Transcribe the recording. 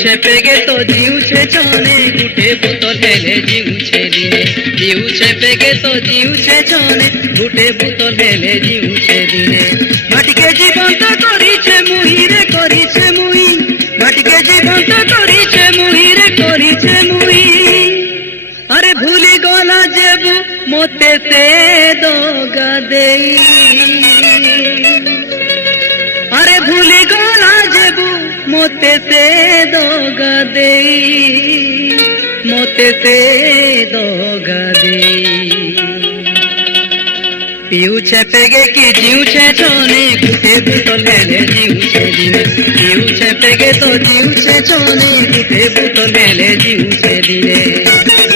छेपेगे तो जीव छे छाने गुटे बोतल हेले जीव छे दिने जीव छेपेगे तो जीव छे छाने गुटे बोतल हेले जीव छे दिने माटिके जीवंत करिछे मुही रे करिछे मुही माटिके जीवंत करिछे मुही रे करिछे मुही अरे भूली गला जेबू मोते से दगा देई अरे भूली गला जेबू मोते से दगा देई मोते से दगा देई पीऊ छेपेगे कि जीव छे छोने गुटे बोतल हेले जीव छे दिने पीऊ छेपेगे तो जीव छे छोने गुटे बोतल हेले जीव छे दिने।